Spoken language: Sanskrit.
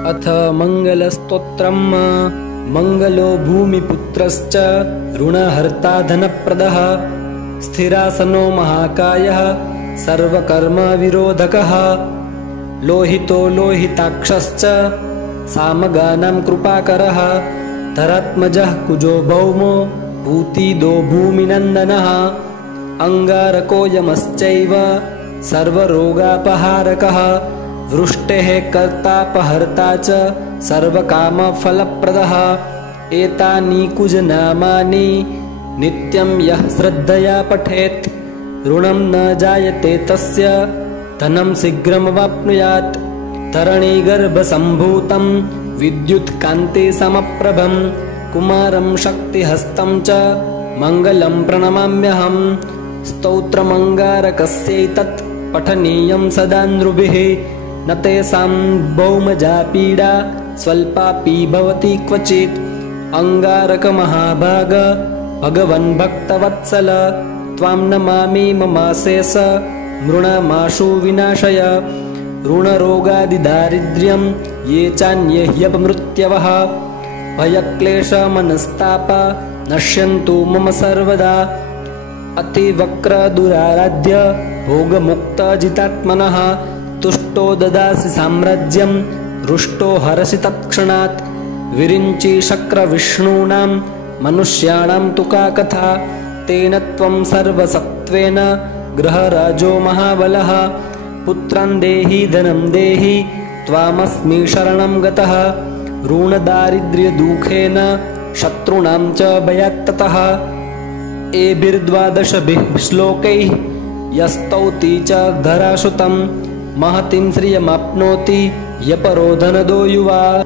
अथ मङ्गलस्तोत्रम्। मङ्गलो भूमिपुत्रश्च ऋणहर्ता धनप्रदः, स्थिरासनो महाकायः सर्वकर्मविरोधकः, लोहितो लोहिताक्षश्च सामगानां कृपाकरः, धरात्मजः कुजो भौमो भूतिदो भूमिनन्दनः, अङ्गारको यमश्चैव सर्वरोगापहारकः, वृष्टेः कर्तापहर्ता च सर्वकामफलप्रदः। एतानि कुजनामानि नित्यं यः श्रद्धया पठेत्, ऋणं न जायते तस्य धनं शीघ्रमवाप्नुयात्। धरणीगर्भसम्भूतं विद्युत्कान्तिसमप्रभं, कुमारं शक्तिहस्तं च मङ्गलं प्रणमाम्यहम्। स्तोत्रमङ्गारकस्यैतत् पठनीयं सदा नृभिः, न तेषां भौमजा पीडा स्वल्पापि भवति क्वचित्। अङ्गारकमहाभाग भगवन् भक्तवत्सल, त्वां नमामि ममाशेष मृणमाशु विनाशय। ऋणरोगादिदारिद्र्यं ये चान्ये ह्यपमृत्यवः, भयक्लेशमनस्ताप नश्यन्तु मम सर्वदा। अतिवक्रदुराराध्य भोगमुक्तजितात्मनः, तुष्टो ददासि साम्राज्यं रुष्टो हरसि तत्क्षणात्। विरिञ्चि शक्रविष्णूनां मनुष्याणां तु का कथा, तेन त्वं सर्वसत्त्वेन गृहराजो महाबलः। पुत्रं देहि धनं देहि त्वामस्मि शरणं गतः, ऋणदारिद्र्यदुःखेन शत्रूणां च भयात्ततः। एभिर्द्वादशभिः श्लोकैः यस्तौति च धराश्रुतं, महतीं श्रियमाप्नोति यपरो धनदो युवा।